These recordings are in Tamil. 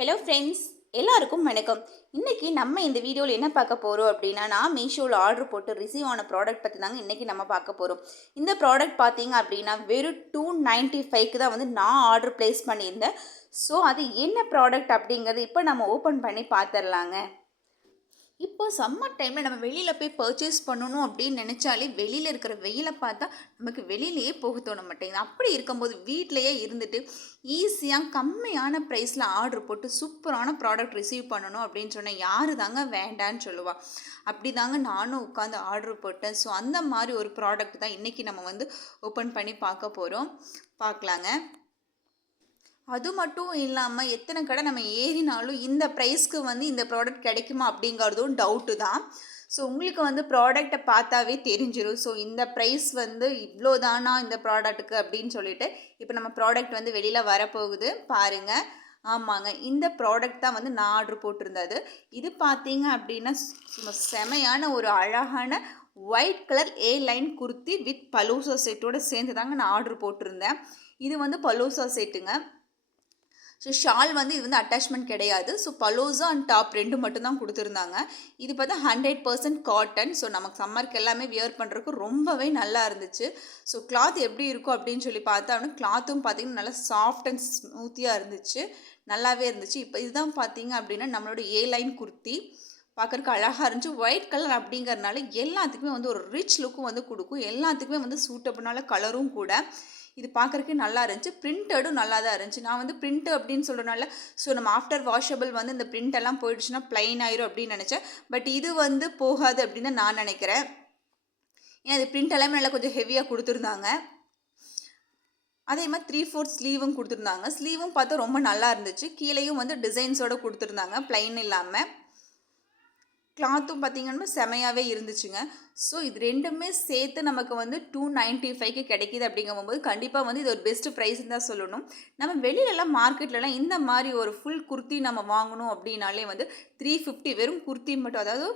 ஹலோ ஃப்ரெண்ட்ஸ், எல்லாருக்கும் வணக்கம். இன்றைக்கி நம்ம இந்த வீடியோவில் என்ன பார்க்க போகிறோம் அப்படின்னா, நான் மீஷோவில் ஆர்டர் போட்டு ரிசீவ் ஆன ப்ராடக்ட் பற்றி தாங்க இன்றைக்கி நம்ம பார்க்க போகிறோம். இந்த ப்ராடக்ட் பார்த்தீங்க அப்படின்னா வெறும் 295க்கு தான் வந்து நான் ஆர்டர் ப்ளேஸ் பண்ணியிருந்தேன். ஸோ அது என்ன ப்ராடக்ட் அப்படிங்கிறது இப்போ நம்ம ஓப்பன் பண்ணி பார்த்துடலாங்க. இப்போ சம்மர் டைமில் நம்ம வெளியில் போய் பர்ச்சேஸ் பண்ணணும் அப்படின்னு நினச்சாலே வெளியில் இருக்கிற வெயிலை பார்த்தா நமக்கு வெளியிலேயே போக தோண மாட்டேங்குது. அப்படி இருக்கும்போது வீட்டிலையே இருந்துட்டு ஈஸியாக கம்மியான ப்ரைஸில் ஆர்டர் போட்டு சூப்பரான ப்ராடக்ட் ரிசீவ் பண்ணணும் அப்படின்னு சொன்னேன். யார் தாங்க வேண்டான்னு சொல்லுவாள். அப்படி தாங்க நானும் உட்காந்து ஆர்டர் போட்டேன். ஸோ அந்த மாதிரி ஒரு ப்ராடக்ட் தான் இன்றைக்கி நம்ம வந்து ஓப்பன் பண்ணி பார்க்க போகிறோம். பார்க்கலாங்க. அது மட்டும் இல்லாமல் எத்தனை கடை நம்ம ஏறினாலும் இந்த ப்ரைஸ்க்கு வந்து இந்த ப்ராடக்ட் கிடைக்குமா அப்படிங்கிறதும் டவுட்டு தான். ஸோ உங்களுக்கு வந்து ப்ராடக்டை பார்த்தாவே தெரிஞ்சிடும். ஸோ இந்த ப்ரைஸ் வந்து இவ்வளோ தானா இந்த ப்ராடக்ட்டுக்கு அப்படின்னு சொல்லிட்டு இப்போ நம்ம ப்ராடக்ட் வந்து வெளியில் வரப்போகுது பாருங்கள். ஆமாங்க, இந்த ப்ராடக்ட் தான் வந்து நான் ஆர்டர் போட்டிருந்தது. இது பார்த்தீங்க அப்படின்னா செமையான ஒரு அழகான white colour A line kurti with palazzo செட்டோடு சேர்ந்து தாங்க நான் ஆர்டர் போட்டிருந்தேன். இது வந்து பலூசா செட்டுங்க. ஸோ ஷால் வந்து இது வந்து அட்டாச்மெண்ட் கிடையாது. ஸோ பலோசா அண்ட் டாப் ரெண்டு மட்டும்தான் கொடுத்துருந்தாங்க. இது பார்த்தா 100% காட்டன். ஸோ நமக்கு சம்மருக்கு எல்லாமே வியர் பண்ணுறதுக்கு ரொம்பவே நல்லா இருந்துச்சு. ஸோ கிளாத் எப்படி இருக்கும் அப்படின்னு சொல்லி பார்த்தா கிளாத்தும் பார்த்திங்கன்னா நல்லா சாஃப்ட் அண்ட் ஸ்மூத்தியாக இருந்துச்சு, நல்லாவே இருந்துச்சு. இப்போ இதுதான் பார்த்தீங்க அப்படின்னா நம்மளோட ஏ லைன் குர்த்தி பார்க்குறக்கு அழகாக இருந்துச்சு. ஒயிட் கலர் அப்படிங்கிறதுனால எல்லாத்துக்குமே வந்து ஒரு ரிச் லுக்கும் வந்து கொடுக்கும். எல்லாத்துக்குமே வந்து சூட்டபுளான கலரும் கூட. இது பார்க்குறக்கே நல்லா இருந்துச்சு. பிரிண்டடும் நல்லா தான் இருந்துச்சு. நான் வந்து பிரிண்ட்டு அப்படின்னு சொல்கிறனால ஸோ நம்ம ஆஃப்டர் வாஷபிள் வந்து இந்த பிரிண்ட் எல்லாம் போயிடுச்சுன்னா ப்ளைன் ஆயிரும் அப்படின்னு நினச்சேன். பட் இது வந்து போகாது அப்படின்னு தான் நான் நினைக்கிறேன். ஏன்னா இது பிரிண்ட் எல்லாமே நல்லா கொஞ்சம் ஹெவியாக கொடுத்துருந்தாங்க. அதே மாதிரி 3/4 ஸ்லீவும் கொடுத்துருந்தாங்க. ஸ்லீவும் பார்த்தா ரொம்ப நல்லா இருந்துச்சு. கீழேயும் வந்து டிசைன்ஸோடு கொடுத்துருந்தாங்க, ப்ளைன் இல்லாமல். கிளாத்தும் பார்த்திங்கன்னா செமையாகவே இருந்துச்சுங்க. ஸோ இது ரெண்டுமே சேர்த்து நமக்கு வந்து 295க்கு கிடைக்கிது அப்படிங்கும்போது கண்டிப்பாக வந்து இது ஒரு பெஸ்ட்டு ப்ரைஸ்ன்னு தான் சொல்லணும். நம்ம வெளியிலலாம் மார்க்கெட்லலாம் இந்த மாதிரி ஒரு ஃபுல் குர்த்தி நம்ம வாங்கணும் அப்படின்னாலே வந்து 350 வெறும் குர்த்தி மட்டும். அதாவது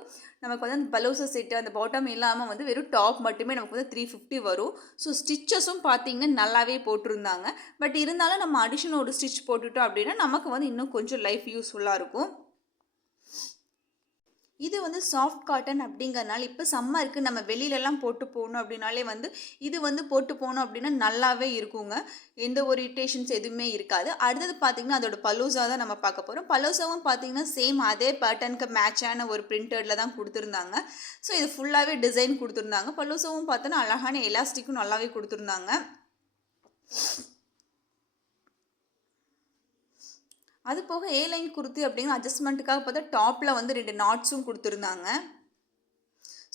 நமக்கு வந்து அந்த பலோசா செட்டு அந்த பாட்டம் இல்லாமல் வந்து வெறும் டாப் மட்டுமே நமக்கு வந்து 350 வரும். ஸோ ஸ்டிச்சஸும் பார்த்திங்கன்னா நல்லாவே போட்டிருந்தாங்க. பட் இருந்தாலும் நம்ம அடிஷனல் ஒரு ஸ்டிச் போட்டுட்டோம் அப்படின்னா நமக்கு வந்து இன்னும் கொஞ்சம் லைஃப் யூஸ்ஃபுல்லாக இருக்கும். இது வந்து சாஃப்ட் காட்டன் அப்படிங்கிறனால இப்போ சம்மருக்கு நம்ம வெளியிலலாம் போட்டு போகணும் அப்படின்னாலே வந்து இது வந்து போட்டு போகணும் அப்படின்னா நல்லாவே இருக்குங்க. எந்த ஒரு இரிட்டேஷன்ஸ் எதுவுமே இருக்காது. அடுத்தது பார்த்திங்கன்னா அதோட பலூசா தான் நம்ம பார்க்க போகிறோம். பலூசாவும் பார்த்திங்கன்னா சேம் அதே பேட்டர்னுக்கு மேட்சான ஒரு பிரிண்டடில் தான் கொடுத்துருந்தாங்க. ஸோ இது ஃபுல்லாகவே டிசைன் கொடுத்துருந்தாங்க. பலூசாவும் பார்த்தோன்னா அழகான எலாஸ்டிக்கும் நல்லாவே கொடுத்துருந்தாங்க. அது போக ஏ லைன் குர்த்தி அப்படிங்கிற அட்ஜஸ்ட்மெண்ட்டுக்காக பார்த்தா டாப்பில் வந்து 2 நாட்ஸும் கொடுத்துருந்தாங்க.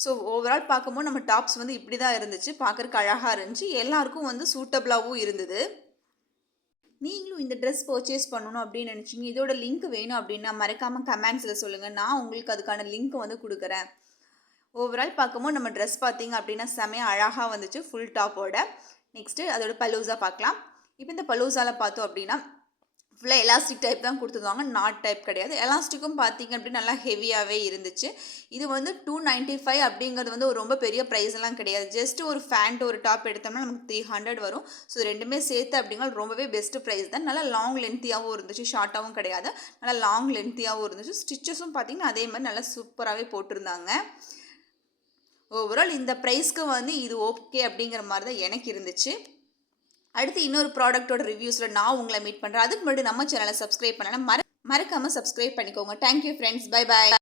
ஸோ ஓவரால் பார்க்கும்போது நம்ம டாப்ஸ் வந்து இப்படி தான் இருந்துச்சு. பார்க்குறக்கு அழகாக இருந்துச்சு. எல்லாருக்கும் வந்து சூட்டபிளாகவும் இருந்தது. நீங்களும் இந்த ட்ரெஸ் பர்ச்சேஸ் பண்ணணும் அப்படின்னு நினச்சிங்க, இதோட லிங்க் வேணும் அப்படின்னா மறக்காமல் கமெண்ட்ஸில் சொல்லுங்கள். நான் உங்களுக்கு அதுக்கான லிங்க் வந்து கொடுக்குறேன். ஓவரால் பார்க்கும்போது நம்ம ட்ரெஸ் பார்த்திங்க அப்படின்னா செமையாக அழகாக வந்துச்சு ஃபுல் டாப்போட. நெக்ஸ்ட்டு அதோட பலூசா பார்க்கலாம். இப்போ இந்த பலூசாவில் பார்த்தோம் அப்படின்னா ஃபுல்லாக எலாஸ்டிக் டைப் தான் கொடுத்துருந்தாங்க, நாட் டைப் கிடையாது. எலாஸ்டிக்கும் பார்த்திங்க அப்படின்னா நல்லா ஹெவியாகவே இருந்துச்சு. இது வந்து 295 அப்படிங்கிறது வந்து ஒரு ரொம்ப பெரிய ப்ரைஸ் எல்லாம் கிடையாது. ஜஸ்ட் ஒரு ஃபேண்ட் ஒரு டாப் எடுத்தோம்னா நமக்கு 300 வரும். ஸோ ரெண்டுமே சேர்த்து அப்படிங்கிறது ரொம்பவே பெஸ்ட்டு ப்ரைஸ் தான். நல்லா லாங் லென்த்தியாகவும் இருந்துச்சு, ஷார்ட்டாகவும் கிடையாது, நல்லா லாங் லென்த்தியாகவும் இருந்துச்சு. ஸ்டிச்சஸும் பார்த்திங்கன்னா அதே மாதிரி நல்லா சூப்பராகவே போட்டிருந்தாங்க. ஓவரால் இந்த ப்ரைஸ்க்கு வந்து இது ஓகே அப்படிங்கிற மாதிரி தான் எனக்கு இருந்துச்சு. அடுத்து இன்னொரு ப்ராடக்ட்டோட ரிவ்யூஸில் நான் உங்களை மீட் பண்ணுறேன். அதுக்கு முன்னாடி நம்ம சேனலை சப்ஸ்கிரைப் பண்ணலாம், மறக்காமல் சப்ஸ்கிரைப் பண்ணிக்கோங்க. Thank you friends, bye bye.